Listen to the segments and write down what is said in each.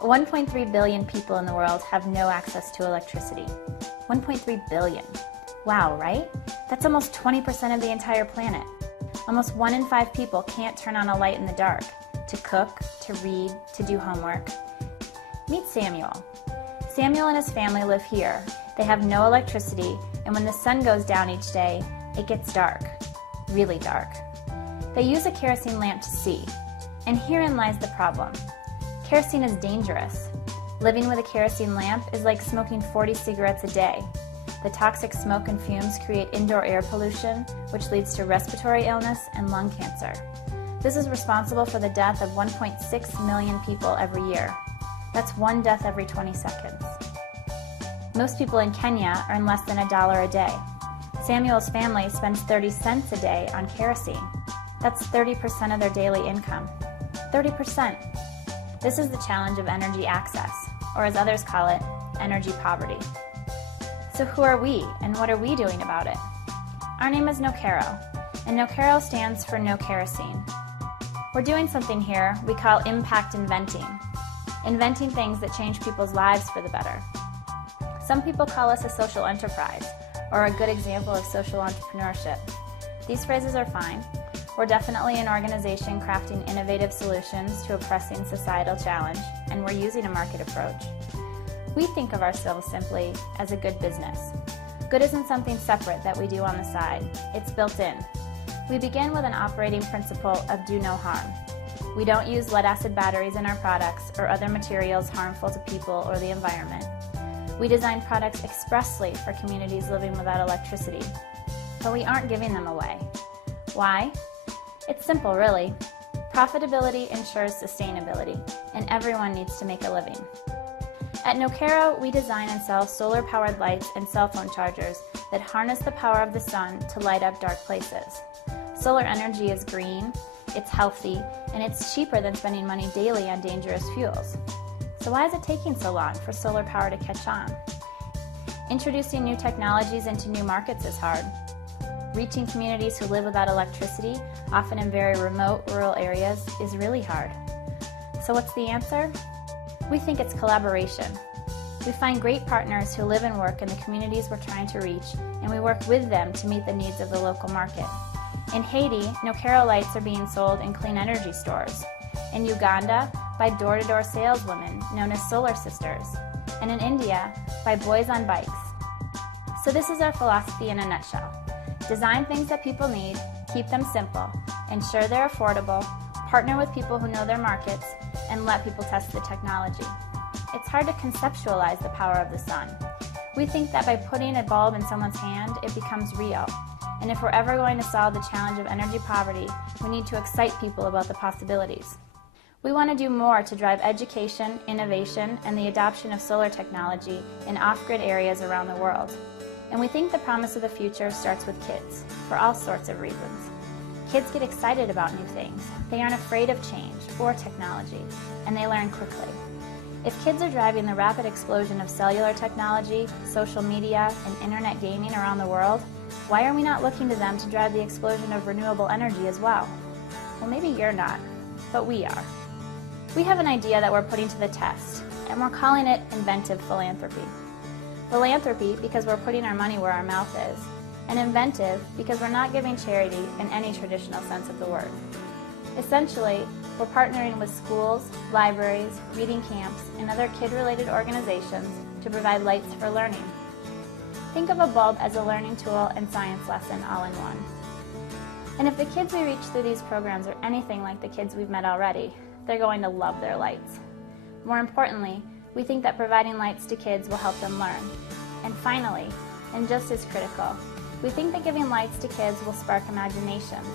1.3 billion people in the world have no access to electricity. 1.3 billion. Wow, right? That's almost 20% of the entire planet. Almost 1 in 5 people can't turn on a light in the dark to cook, to read, to do homework. Meet Samuel. Samuel and his family live here. They have no electricity, and when the sun goes down each day, it gets dark. Really dark. They use a kerosene lamp to see, and herein lies the problem. Kerosene is dangerous. Living with a kerosene lamp is like smoking 40 cigarettes a day. The toxic smoke and fumes create indoor air pollution, which leads to respiratory illness and lung cancer. This is responsible for the death of 1.6 million people every year. That's 1 death every 20 seconds. Most people in Kenya earn less than $1 a day. Samuel's family spends 30 cents a day on kerosene. That's 30% of their daily income. 30%. This is the challenge of energy access, or as others call it, energy poverty. So who are we, and what are we doing about it? Our name is Nokero, and Nokero stands for no kerosene. We're doing something here we call impact inventing. Inventing things that change people's lives for the better. Some people call us a social enterprise, or a good example of social entrepreneurship. These phrases are fine. We're definitely an organization crafting innovative solutions to a pressing societal challenge, and we're using a market approach. We think of ourselves simply as a good business. Good isn't something separate that we do on the side. It's built in. We begin with an operating principle of do no harm. We don't use lead-acid batteries in our products or other materials harmful to people or the environment. We design products expressly for communities living without electricity, but we aren't giving them away. Why? It's simple, really. Profitability ensures sustainability, and everyone needs to make a living. At Nokero, we design and sell solar-powered lights and cell phone chargers that harness the power of the sun to light up dark places. Solar energy is green, it's healthy, and it's cheaper than spending money daily on dangerous fuels. So why is it taking so long for solar power to catch on? Introducing new technologies into new markets is hard. Reaching communities who live without electricity, often in very remote rural areas, is really hard. So what's the answer? We think it's collaboration. We find great partners who live and work in the communities we're trying to reach, and we work with them to meet the needs of the local market. In Haiti, Nokero lights are being sold in clean energy stores. In Uganda, by door-to-door saleswomen known as Solar Sisters. And in India, by boys on bikes. So this is our philosophy in a nutshell. Design things that people need, keep them simple, ensure they're affordable, partner with people who know their markets, and let people test the technology. It's hard to conceptualize the power of the sun. We think that by putting a bulb in someone's hand, it becomes real. And if we're ever going to solve the challenge of energy poverty, we need to excite people about the possibilities. We want to do more to drive education, innovation, and the adoption of solar technology in off-grid areas around the world. And we think the promise of the future starts with kids, for all sorts of reasons. Kids get excited about new things. They aren't afraid of change or technology, and they learn quickly. If kids are driving the rapid explosion of cellular technology, social media, and internet gaming around the world, why are we not looking to them to drive the explosion of renewable energy as well? Well, maybe you're not, but we are. We have an idea that we're putting to the test, and we're calling it inventive philanthropy. Philanthropy because we're putting our money where our mouth is, and inventive because we're not giving charity in any traditional sense of the word. Essentially, we're partnering with schools, libraries, reading camps, and other kid-related organizations to provide lights for learning. Think of a bulb as a learning tool and science lesson all in one. And if the kids we reach through these programs are anything like the kids we've met already, they're going to love their lights. More importantly, we think that providing lights to kids will help them learn. And finally, and just as critical, we think that giving lights to kids will spark imaginations,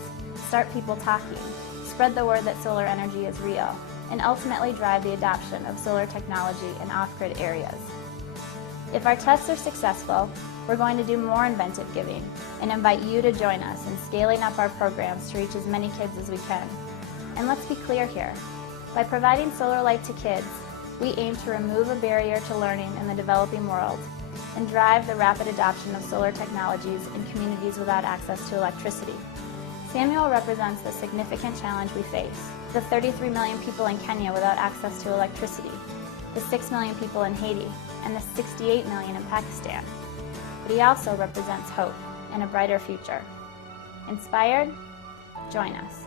start people talking, spread the word that solar energy is real, and ultimately drive the adoption of solar technology in off-grid areas. If our tests are successful, we're going to do more inventive giving and invite you to join us in scaling up our programs to reach as many kids as we can. And let's be clear here. By providing solar light to kids, we aim to remove a barrier to learning in the developing world and drive the rapid adoption of solar technologies in communities without access to electricity. Samuel represents the significant challenge we face, the 33 million people in Kenya without access to electricity. the 6 million people in Haiti, and the 68 million in Pakistan. But he also represents hope and a brighter future. Inspired? Join us.